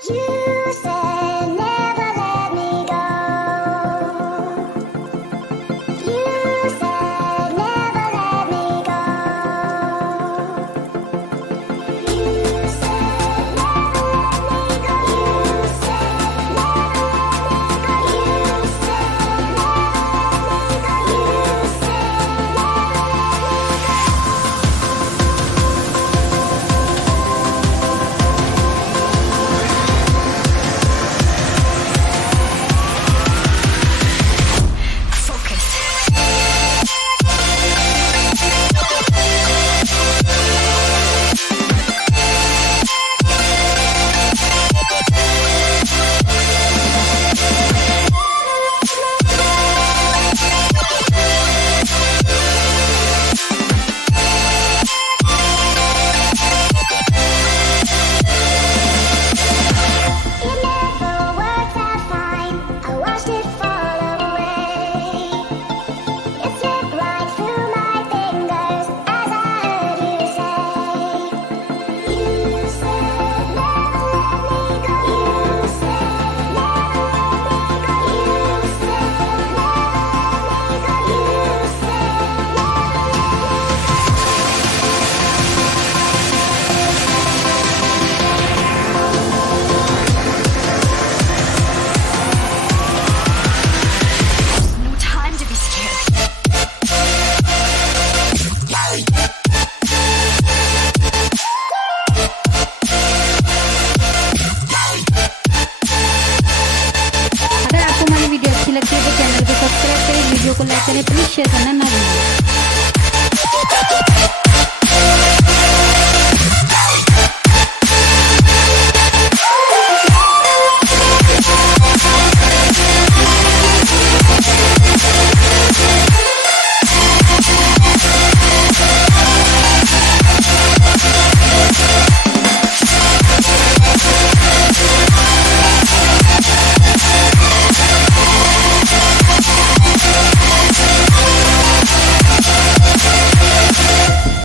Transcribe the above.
You said never let me go. You said never let me go. You said never let me go. You said never let me go. You said never let me go. You said it never worked out fine. I watched it fall away. It slipped right through my fingers as I heard you say. You said never let me go. You said never let me go. You said never let me go. You said No time to be scared. अगर आपको हमारी video अच्छी लगती है तो channel को subscribe करें, video को लाइक करें, प्लीज शेयर करना ना भूलें।